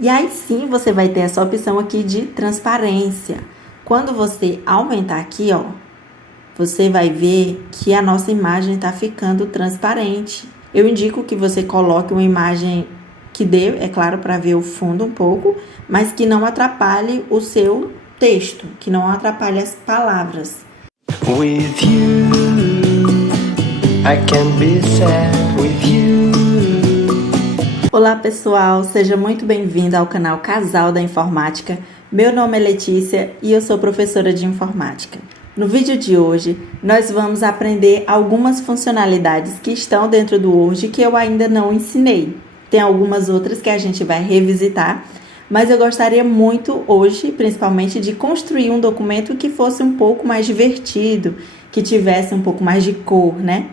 E aí sim você vai ter essa opção aqui de transparência. Quando você aumentar aqui, ó, você vai ver que a nossa imagem está ficando transparente. Eu indico que você coloque uma imagem que dê, é claro, para ver o fundo um pouco, mas que não atrapalhe o seu texto, que não atrapalhe as palavras. With you, I can be sad with you. Olá pessoal, seja muito bem-vindo ao canal Casal da Informática. Meu nome é Letícia e eu sou professora de informática. No vídeo de hoje, nós vamos aprender algumas funcionalidades que estão dentro do Word que eu ainda não ensinei. Tem algumas outras que a gente vai revisitar, mas eu gostaria muito hoje, principalmente, de construir um documento que fosse um pouco mais divertido, que tivesse um pouco mais de cor, né?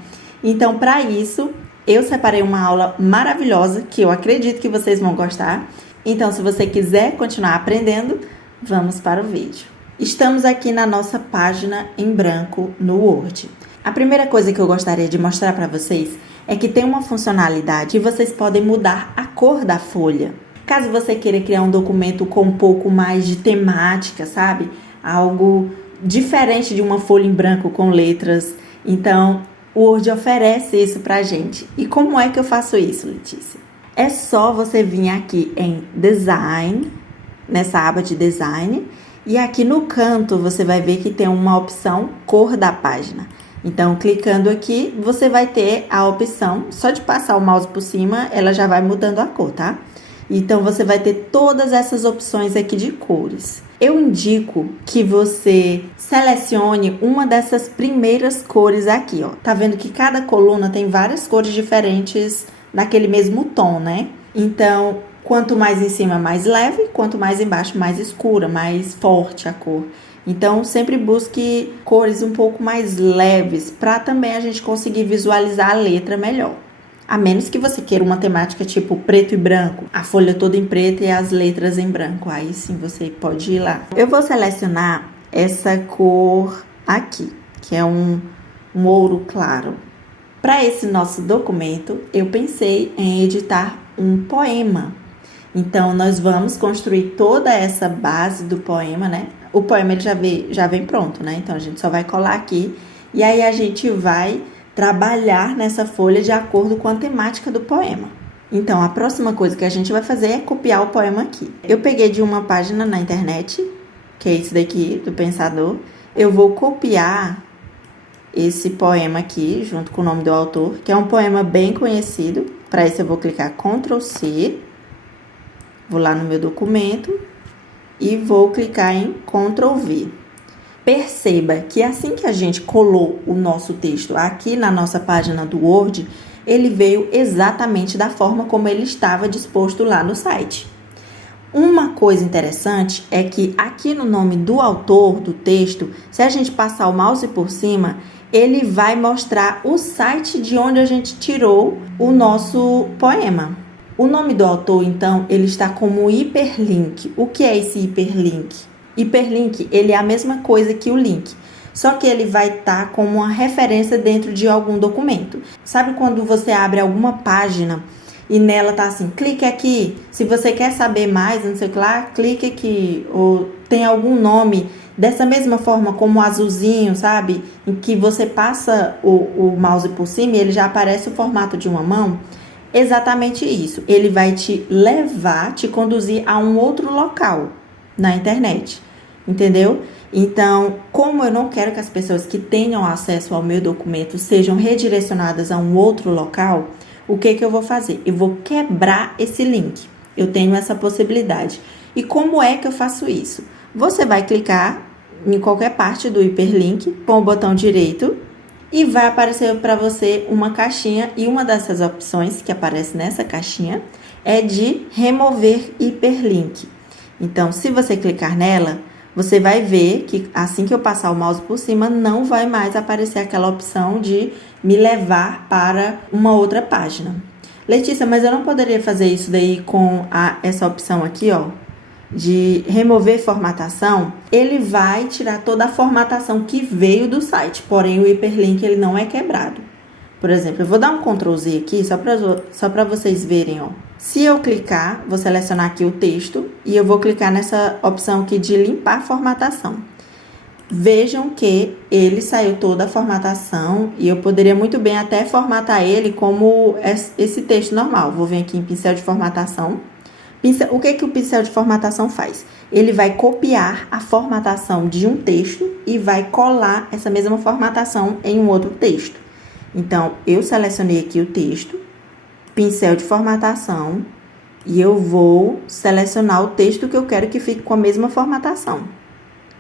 Então, para isso, eu separei uma aula maravilhosa que eu acredito que vocês vão gostar. Então, se você quiser continuar aprendendo, vamos para o vídeo. Estamos aqui na nossa página em branco no Word. A primeira coisa que eu gostaria de mostrar para vocês é que tem uma funcionalidade e vocês podem mudar a cor da folha. Caso você queira criar um documento com um pouco mais de temática, sabe? Algo diferente de uma folha em branco com letras. Então, o Word oferece isso pra gente. E como é que eu faço isso, Letícia? É só você vir aqui em Design, nessa aba de Design, e aqui no canto você vai ver que tem uma opção Cor da Página. Então, clicando aqui, você vai ter a opção, só de passar o mouse por cima, ela já vai mudando a cor, tá? Então, você vai ter todas essas opções aqui de cores. Eu indico que você selecione uma dessas primeiras cores aqui, ó. Tá vendo que cada coluna tem várias cores diferentes naquele mesmo tom, né? Então, quanto mais em cima, mais leve, quanto mais embaixo, mais escura, mais forte a cor. Então, sempre busque cores um pouco mais leves para também a gente conseguir visualizar a letra melhor. A menos que você queira uma temática tipo preto e branco, a folha toda em preto e as letras em branco. Aí sim você pode ir lá. Eu vou selecionar essa cor aqui, que é um ouro claro. Para esse nosso documento, eu pensei em editar um poema. Então, nós vamos construir toda essa base do poema, né? O poema ele já vem pronto, né? Então, a gente só vai colar aqui e aí a gente vai trabalhar nessa folha de acordo com a temática do poema. Então, a próxima coisa que a gente vai fazer é copiar o poema aqui. Eu peguei de uma página na internet, que é esse daqui, do Pensador. Eu vou copiar esse poema aqui, junto com o nome do autor, que é um poema bem conhecido. Para isso, eu vou clicar Ctrl C, vou lá no meu documento e vou clicar em Ctrl V. Perceba que assim que a gente colou o nosso texto aqui na nossa página do Word, ele veio exatamente da forma como ele estava disposto lá no site. Uma coisa interessante é que aqui no nome do autor do texto, se a gente passar o mouse por cima, ele vai mostrar o site de onde a gente tirou o nosso poema. O nome do autor, então, ele está como hiperlink. O que é esse hiperlink? Hiperlink, ele é a mesma coisa que o link, só que ele vai estar como uma referência dentro de algum documento. Sabe quando você abre alguma página e nela tá assim, clique aqui, se você quer saber mais, não sei o que lá, clique aqui, ou tem algum nome, dessa mesma forma como o azulzinho, sabe? Em que você passa o mouse por cima e ele já aparece o formato de uma mão. Exatamente isso, ele vai te levar, te conduzir a um outro local na internet, entendeu? Então, como eu não quero que as pessoas que tenham acesso ao meu documento sejam redirecionadas a um outro local, o que eu vou fazer? Eu vou quebrar esse link, eu tenho essa possibilidade. E como é que eu faço isso? Você vai clicar em qualquer parte do hiperlink com o botão direito e vai aparecer para você uma caixinha, e uma dessas opções que aparece nessa caixinha é de remover hiperlink. Então, se você clicar nela, você vai ver que assim que eu passar o mouse por cima, não vai mais aparecer aquela opção de me levar para uma outra página. Letícia, mas eu não poderia fazer isso daí com essa opção aqui, ó, de remover formatação? Ele vai tirar toda a formatação que veio do site, porém o hiperlink ele não é quebrado. Por exemplo, eu vou dar um Ctrl Z aqui, só para vocês verem, ó. Se eu clicar, vou selecionar aqui o texto e eu vou clicar nessa opção aqui de limpar formatação. Vejam que ele saiu toda a formatação e eu poderia muito bem até formatar ele como esse texto normal. Vou vir aqui em pincel de formatação. O que o pincel de formatação faz? Ele vai copiar a formatação de um texto e vai colar essa mesma formatação em um outro texto. Então, eu selecionei aqui o texto, pincel de formatação, e eu vou selecionar o texto que eu quero que fique com a mesma formatação.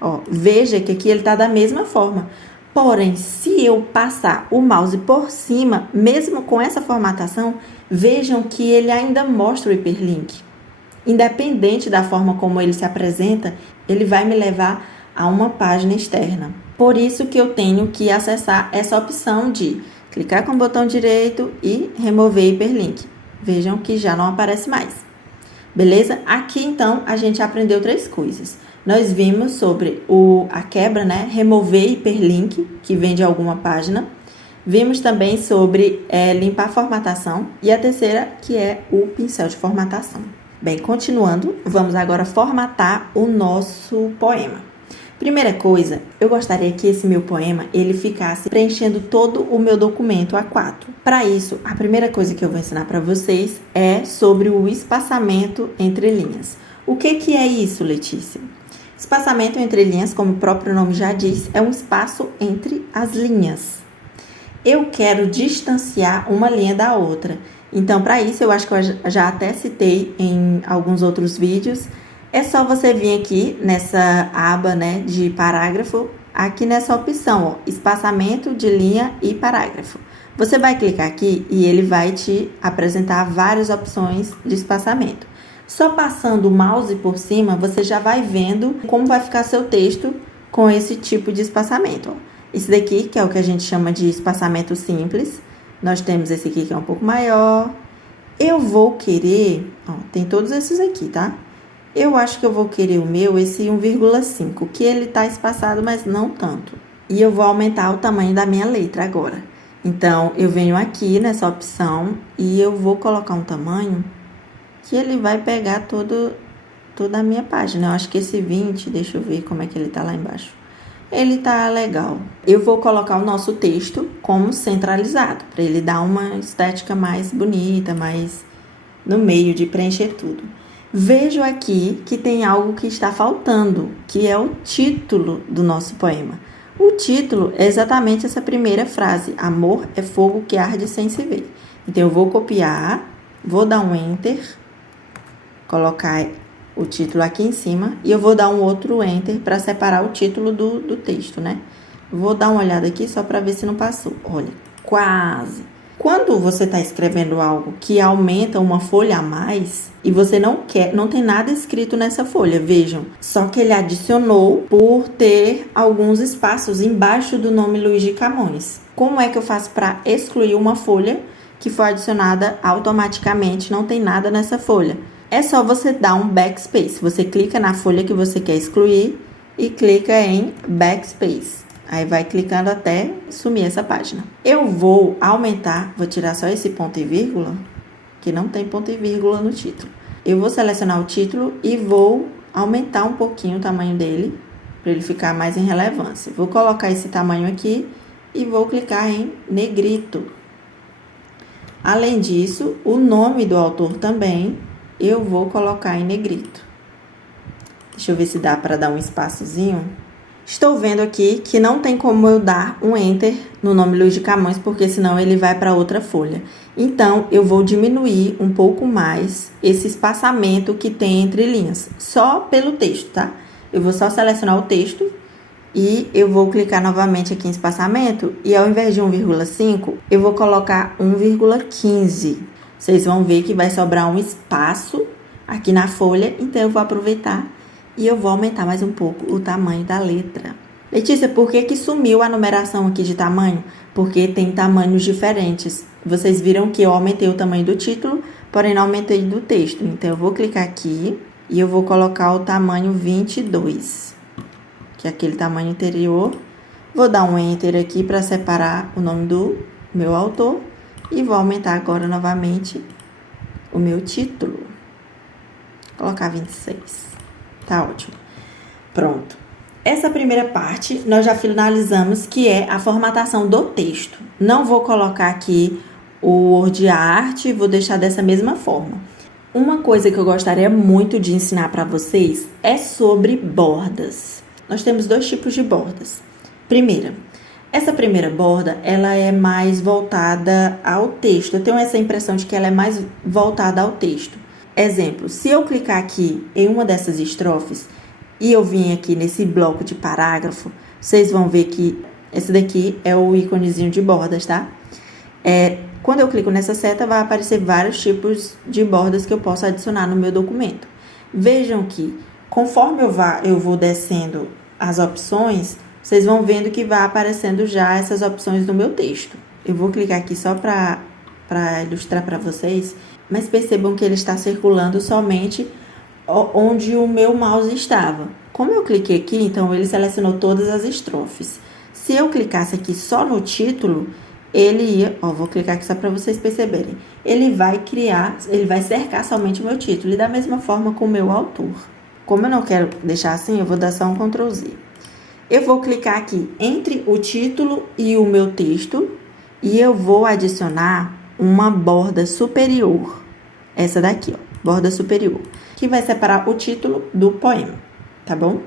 Ó, veja que aqui ele está da mesma forma. Porém, se eu passar o mouse por cima, mesmo com essa formatação, vejam que ele ainda mostra o hiperlink. Independente da forma como ele se apresenta, ele vai me levar a uma página externa. Por isso que eu tenho que acessar essa opção de clicar com o botão direito e remover hiperlink. Vejam que já não aparece mais. Beleza? Aqui, então, a gente aprendeu 3 coisas. Nós vimos sobre a quebra, né? Remover hiperlink, que vem de alguma página. Vimos também sobre limpar a formatação. E a terceira, que é o pincel de formatação. Bem, continuando, vamos agora formatar o nosso poema. Primeira coisa, eu gostaria que esse meu poema, ele ficasse preenchendo todo o meu documento A4. Para isso, a primeira coisa que eu vou ensinar para vocês é sobre o espaçamento entre linhas. O que é isso, Letícia? Espaçamento entre linhas, como o próprio nome já diz, é um espaço entre as linhas. Eu quero distanciar uma linha da outra. Então, para isso, eu acho que eu já até citei em alguns outros vídeos. É só você vir aqui nessa aba, né, de parágrafo, aqui nessa opção, ó, espaçamento de linha e parágrafo. Você vai clicar aqui e ele vai te apresentar várias opções de espaçamento. Só passando o mouse por cima, você já vai vendo como vai ficar seu texto com esse tipo de espaçamento, ó. Esse daqui, que é o que a gente chama de espaçamento simples. Nós temos esse aqui que é um pouco maior. Eu vou querer, ó, tem todos esses aqui, tá? Eu acho que eu vou querer o meu, esse 1,5, que ele tá espaçado, mas não tanto. E eu vou aumentar o tamanho da minha letra agora. Então, eu venho aqui nessa opção e eu vou colocar um tamanho que ele vai pegar toda a minha página. Eu acho que esse 20, deixa eu ver como é que ele tá lá embaixo. Ele tá legal. Eu vou colocar o nosso texto como centralizado, para ele dar uma estética mais bonita, mais no meio de preencher tudo. Vejo aqui que tem algo que está faltando, que é o título do nosso poema. O título é exatamente essa primeira frase: amor é fogo que arde sem se ver. Então, eu vou copiar, vou dar um Enter, colocar o título aqui em cima e eu vou dar um outro Enter para separar o título do texto, né? Vou dar uma olhada aqui só para ver se não passou. Olha, quase. Quando você está escrevendo algo que aumenta uma folha a mais e você não tem nada escrito nessa folha, vejam, só que ele adicionou por ter alguns espaços embaixo do nome Luiz de Camões. Como é que eu faço para excluir uma folha que foi adicionada automaticamente, não tem nada nessa folha? É só você dar um backspace. Você clica na folha que você quer excluir e clica em backspace. Aí vai clicando até sumir essa página. Eu vou aumentar, vou tirar só esse ponto e vírgula, que não tem ponto e vírgula no título. Eu vou selecionar o título e vou aumentar um pouquinho o tamanho dele, para ele ficar mais em relevância. Vou colocar esse tamanho aqui e vou clicar em negrito. Além disso, o nome do autor também eu vou colocar em negrito. Deixa eu ver se dá para dar um espaçozinho. Estou vendo aqui que não tem como eu dar um Enter no nome Luiz de Camões, porque senão ele vai para outra folha. Então, eu vou diminuir um pouco mais esse espaçamento que tem entre linhas, só pelo texto, tá? Eu vou só selecionar o texto e eu vou clicar novamente aqui em espaçamento e ao invés de 1,5, eu vou colocar 1,15. Vocês vão ver que vai sobrar um espaço aqui na folha, então eu vou aproveitar e eu vou aumentar mais um pouco o tamanho da letra. Letícia, por que sumiu a numeração aqui de tamanho? Porque tem tamanhos diferentes. Vocês viram que eu aumentei o tamanho do título, porém não aumentei do texto. Então, eu vou clicar aqui e eu vou colocar o tamanho 22, que é aquele tamanho anterior. Vou dar um Enter aqui para separar o nome do meu autor e vou aumentar agora novamente o meu título. Vou colocar 26. Tá ótimo. Pronto. Essa primeira parte nós já finalizamos, que é a formatação do texto. Não vou colocar aqui o Word Art, vou deixar dessa mesma forma. Uma coisa que eu gostaria muito de ensinar para vocês é sobre bordas. Nós temos 2 tipos de bordas. Essa primeira borda, ela é mais voltada ao texto. Eu tenho essa impressão de que ela é mais voltada ao texto. Exemplo, se eu clicar aqui em uma dessas estrofes e eu vim aqui nesse bloco de parágrafo, vocês vão ver que esse daqui é o íconezinho de bordas, tá? Quando eu clico nessa seta, vai aparecer vários tipos de bordas que eu posso adicionar no meu documento. Vejam que, conforme eu vou descendo as opções, vocês vão vendo que vai aparecendo já essas opções no meu texto. Eu vou clicar aqui só para ilustrar para vocês, mas percebam que ele está circulando somente onde o meu mouse estava. Como eu cliquei aqui, então ele selecionou todas as estrofes. Se eu clicasse aqui só no título, ele ia, vou clicar aqui só para vocês perceberem, ele vai cercar somente o meu título, e da mesma forma com o meu autor. Como eu não quero deixar assim, eu vou dar só um Ctrl Z. Eu vou clicar aqui entre o título e o meu texto, e eu vou adicionar uma borda superior. Essa daqui, borda superior, que vai separar o título do poema, tá bom?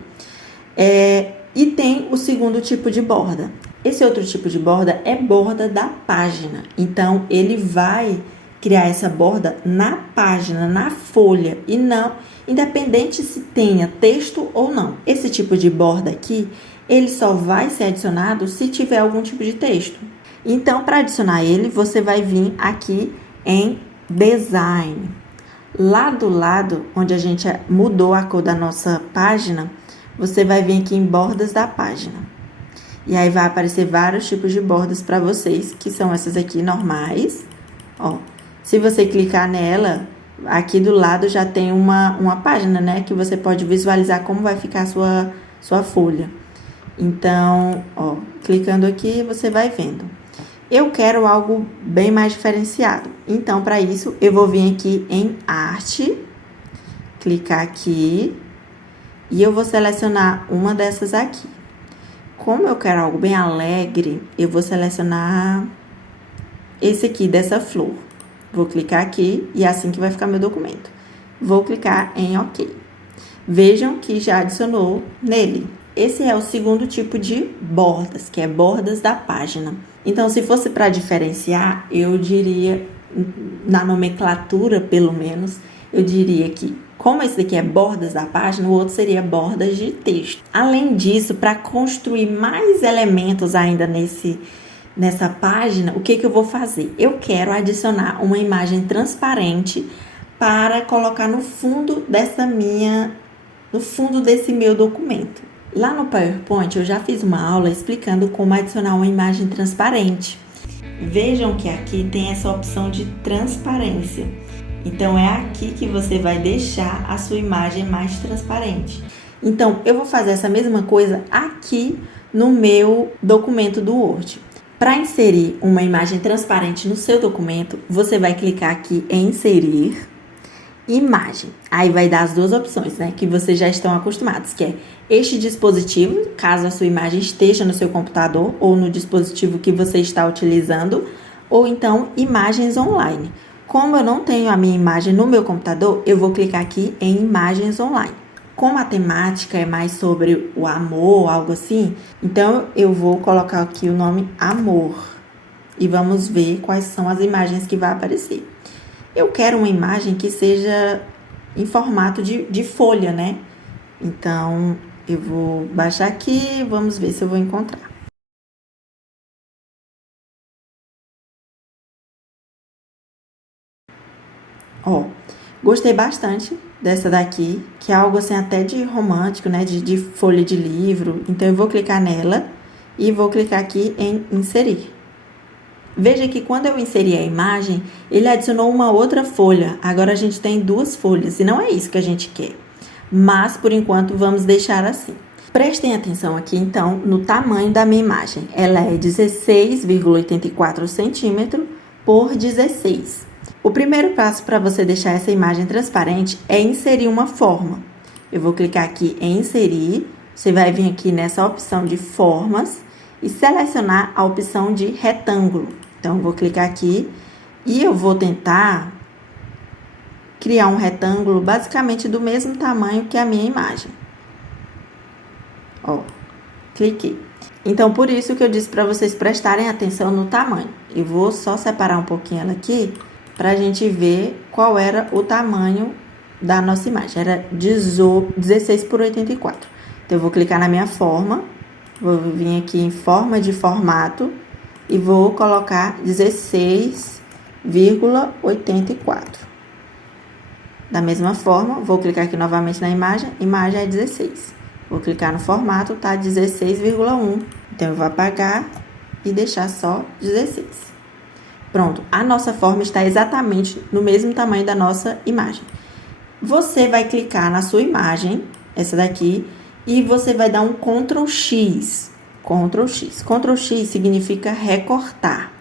E tem o segundo tipo de borda. Esse outro tipo de borda é borda da página. Então, ele vai criar essa borda na página, na folha, e não, independente se tenha texto ou não. Esse tipo de borda aqui, ele só vai ser adicionado se tiver algum tipo de texto. Então, para adicionar ele, você vai vir aqui em Design. Lá do lado, onde a gente mudou a cor da nossa página, você vai vir aqui em Bordas da página. E aí vai aparecer vários tipos de bordas para vocês, que são essas aqui normais. Se você clicar nela, aqui do lado já tem uma página, né? Que você pode visualizar como vai ficar a sua folha. Então, clicando aqui, você vai vendo. Eu quero algo bem mais diferenciado. Então, para isso, eu vou vir aqui em Arte, clicar aqui, e eu vou selecionar uma dessas aqui. Como eu quero algo bem alegre, eu vou selecionar esse aqui, dessa flor. Vou clicar aqui e é assim que vai ficar meu documento. Vou clicar em OK. Vejam que já adicionou nele. Esse é o segundo tipo de bordas, que é bordas da página. Então, se fosse para diferenciar, eu diria, na nomenclatura pelo menos, eu diria que, como esse daqui é bordas da página, o outro seria bordas de texto. Além disso, para construir mais elementos ainda nessa página, o que eu vou fazer? Eu quero adicionar uma imagem transparente para colocar no fundo desse meu documento. Lá no PowerPoint, eu já fiz uma aula explicando como adicionar uma imagem transparente. Vejam que aqui tem essa opção de transparência. Então, é aqui que você vai deixar a sua imagem mais transparente. Então, eu vou fazer essa mesma coisa aqui no meu documento do Word. Para inserir uma imagem transparente no seu documento, você vai clicar aqui em Inserir, Imagem. Aí vai dar as duas opções, né? Que vocês já estão acostumados, que é este dispositivo, caso a sua imagem esteja no seu computador ou no dispositivo que você está utilizando, ou então Imagens Online. Como eu não tenho a minha imagem no meu computador, eu vou clicar aqui em Imagens Online. Como a temática é mais sobre o amor, algo assim, então eu vou colocar aqui o nome Amor. E vamos ver quais são as imagens que vai aparecer. Eu quero uma imagem que seja em formato de folha, né? Então, eu vou baixar aqui, vamos ver se eu vou encontrar. Gostei bastante dessa daqui, que é algo assim até de romântico, né? De folha de livro. Então, eu vou clicar nela e vou clicar aqui em Inserir. Veja que quando eu inseri a imagem, ele adicionou uma outra folha. Agora a gente tem duas folhas e não é isso que a gente quer. Mas, por enquanto, vamos deixar assim. Prestem atenção aqui, então, no tamanho da minha imagem. Ela é 16,84 centímetros por 16. O primeiro passo para você deixar essa imagem transparente é inserir uma forma. Eu vou clicar aqui em inserir, você vai vir aqui nessa opção de formas e selecionar a opção de retângulo. Então, eu vou clicar aqui e eu vou tentar criar um retângulo basicamente do mesmo tamanho que a minha imagem. Ó, cliquei. Então, por isso que eu disse para vocês prestarem atenção no tamanho. Eu vou só separar um pouquinho ela aqui para a gente ver qual era o tamanho da nossa imagem. Era 16 por 84. Então, eu vou clicar na minha forma, vou vir aqui em forma de formato e vou colocar 16,84. Da mesma forma, vou clicar aqui novamente na imagem é 16. Vou clicar no formato, tá 16,1. Então, eu vou apagar e deixar só 16. Pronto, a nossa forma está exatamente no mesmo tamanho da nossa imagem. Você vai clicar na sua imagem, essa daqui, e você vai dar um Ctrl X. Ctrl X. Ctrl X significa recortar.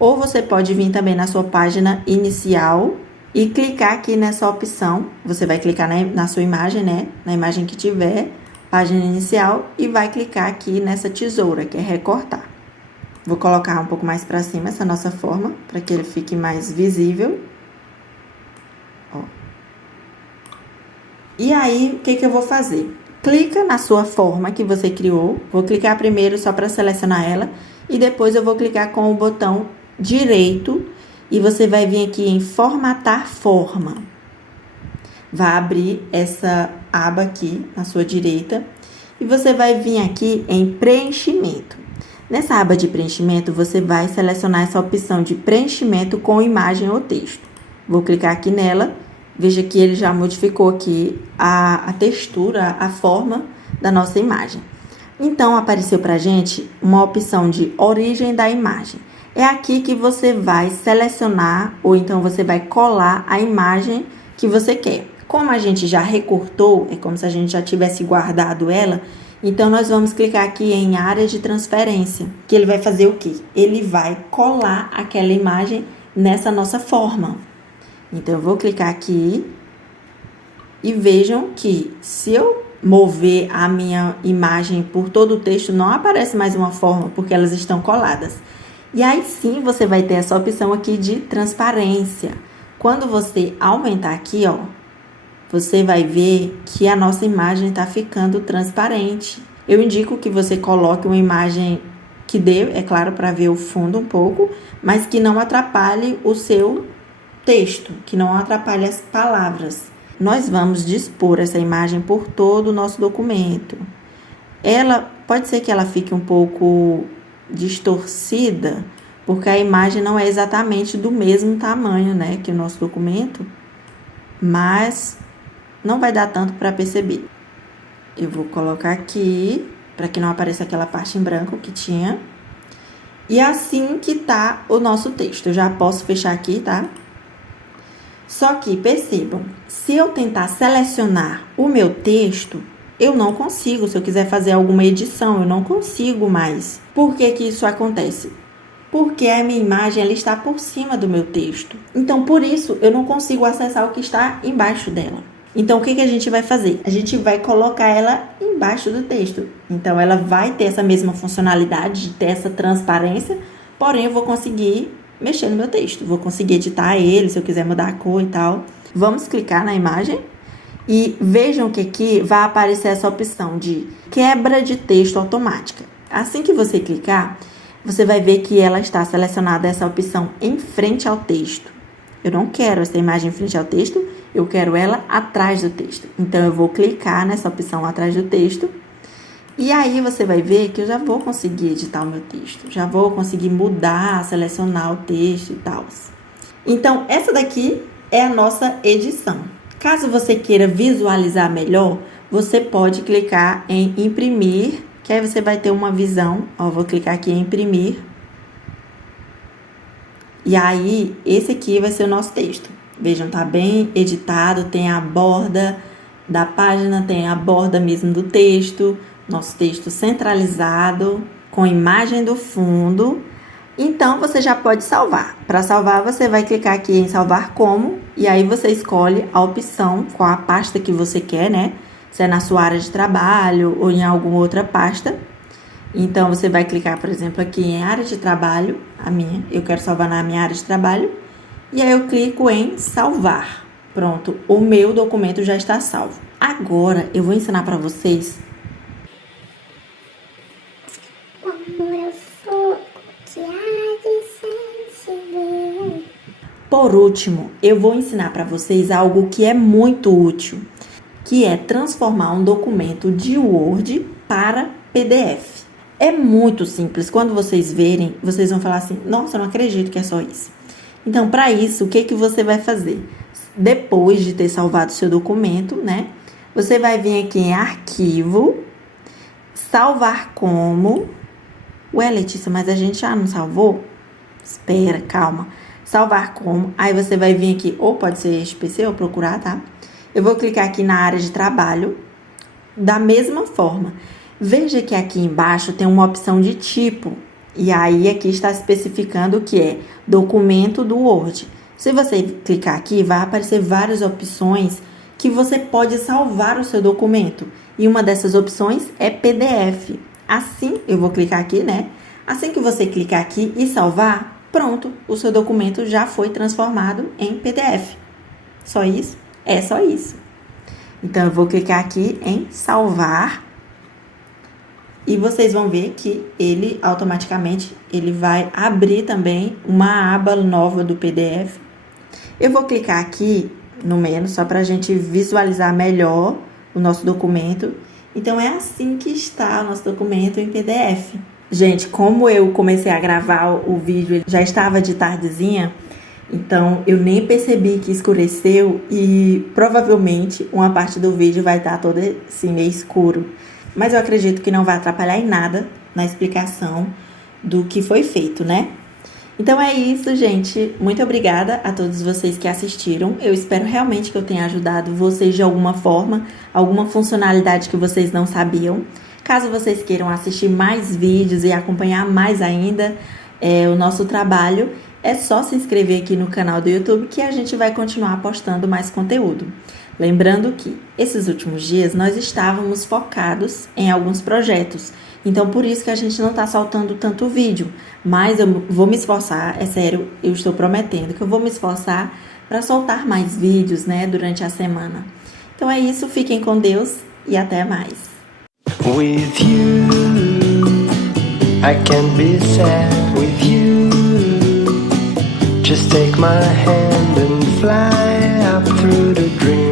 Ou você pode vir também na sua página inicial e clicar aqui nessa opção. Você vai clicar na sua imagem, né? Na imagem que tiver, página inicial, e vai clicar aqui nessa tesoura, que é recortar. Vou colocar um pouco mais para cima essa nossa forma, para que ele fique mais visível. Ó. E aí, o que que eu vou fazer? Clica na sua forma que você criou. Vou clicar primeiro só para selecionar ela. E depois eu vou clicar com o botão direito. E você vai vir aqui em formatar forma. Vai abrir essa aba aqui na sua direita. E você vai vir aqui em preenchimento. Nessa aba de preenchimento, você vai selecionar essa opção de preenchimento com imagem ou texto. Vou clicar aqui nela. Veja que ele já modificou aqui a textura, a forma da nossa imagem. Então, apareceu pra gente uma opção de origem da imagem. É aqui que você vai selecionar, ou então você vai colar a imagem que você quer. Como a gente já recortou, é como se a gente já tivesse guardado ela, então nós vamos clicar aqui em área de transferência, que ele vai fazer o quê? Ele vai colar aquela imagem nessa nossa forma. Então, eu vou clicar aqui e vejam que se eu mover a minha imagem por todo o texto, não aparece mais uma forma, porque elas estão coladas. E aí sim, você vai ter essa opção aqui de transparência. Quando você aumentar aqui, ó, você vai ver que a nossa imagem está ficando transparente. Eu indico que você coloque uma imagem que dê, é claro, para ver o fundo um pouco, mas que não atrapalhe o seu texto, que não atrapalhe as palavras. Nós vamos dispor essa imagem por todo o nosso documento. Ela pode ser que ela fique um pouco distorcida, porque a imagem não é exatamente do mesmo tamanho, né, que o nosso documento, mas não vai dar tanto para perceber. Eu vou colocar aqui, para que não apareça aquela parte em branco que tinha. E assim que tá o nosso texto. Eu já posso fechar aqui, tá? Só que, percebam, se eu tentar selecionar o meu texto, eu não consigo. Se eu quiser fazer alguma edição, eu não consigo mais. Por que que isso acontece? Porque a minha imagem ela está por cima do meu texto. Então, por isso, eu não consigo acessar o que está embaixo dela. Então, o que que a gente vai fazer? A gente vai colocar ela embaixo do texto. Então, ela vai ter essa mesma funcionalidade de ter essa transparência, porém, eu vou conseguir mexer no meu texto. Vou conseguir editar ele, se eu quiser mudar a cor e tal. Vamos clicar na imagem e vejam que aqui vai aparecer essa opção de quebra de texto automática. Assim que você clicar, você vai ver que ela está selecionada essa opção em frente ao texto. Eu não quero essa imagem em frente ao texto, eu quero ela atrás do texto. Então, eu vou clicar nessa opção atrás do texto. E aí, você vai ver que eu já vou conseguir editar o meu texto. Já vou conseguir mudar, selecionar o texto e tal. Então, essa daqui é a nossa edição. Caso você queira visualizar melhor, você pode clicar em imprimir, que aí você vai ter uma visão. Ó, vou clicar aqui em imprimir. E aí, esse aqui vai ser o nosso texto. Vejam, tá bem editado, tem a borda da página, tem a borda mesmo do texto, nosso texto centralizado, com imagem do fundo. Então, você já pode salvar. Para salvar, você vai clicar aqui em salvar como, e aí você escolhe a opção, qual a pasta que você quer, né? Se é na sua área de trabalho ou em alguma outra pasta. Então, você vai clicar, por exemplo, aqui em área de trabalho, eu quero salvar na minha área de trabalho, e aí eu clico em salvar. Pronto, o meu documento já está salvo. Agora, eu vou ensinar para vocês. O amor é o fogo que há de se ver. Por último, eu vou ensinar para vocês algo que é muito útil, que é transformar um documento de Word para PDF. É muito simples. Quando vocês verem, vocês vão falar assim: nossa, eu não acredito que é só isso. Então, para isso, o que você vai fazer? Depois de ter salvado o seu documento, né? Você vai vir aqui em arquivo, salvar como. Ué, Letícia, mas a gente já não salvou? Espera, calma. Salvar como. Aí você vai vir aqui, ou pode ser este PC ou procurar, tá? Eu vou clicar aqui na área de trabalho, da mesma forma. Veja que aqui embaixo tem uma opção de tipo, e aí aqui está especificando o que é documento do Word. Se você clicar aqui, vai aparecer várias opções que você pode salvar o seu documento, e uma dessas opções é PDF. Assim, eu vou clicar aqui, né? Assim que você clicar aqui e salvar, pronto, o seu documento já foi transformado em PDF. Só isso? É só isso. Então, eu vou clicar aqui em salvar. E vocês vão ver que ele automaticamente vai abrir também uma aba nova do PDF. Eu vou clicar aqui no menos só para a gente visualizar melhor o nosso documento. Então, é assim que está o nosso documento em PDF. Gente, como eu comecei a gravar o vídeo, já estava de tardezinha, então eu nem percebi que escureceu e provavelmente uma parte do vídeo vai estar toda assim meio escuro. Mas eu acredito que não vai atrapalhar em nada na explicação do que foi feito, né? Então é isso, gente. Muito obrigada a todos vocês que assistiram. Eu espero realmente que eu tenha ajudado vocês de alguma forma, alguma funcionalidade que vocês não sabiam. Caso vocês queiram assistir mais vídeos e acompanhar mais ainda o nosso trabalho, é só se inscrever aqui no canal do YouTube que a gente vai continuar postando mais conteúdo. Lembrando que esses últimos dias nós estávamos focados em alguns projetos, então por isso que a gente não está soltando tanto vídeo, mas eu vou me esforçar, é sério, eu estou prometendo que eu vou me esforçar para soltar mais vídeos, né, durante a semana. Então é isso, fiquem com Deus e até mais. With you, I can be sad with you. Just take my hand and fly up through the dream.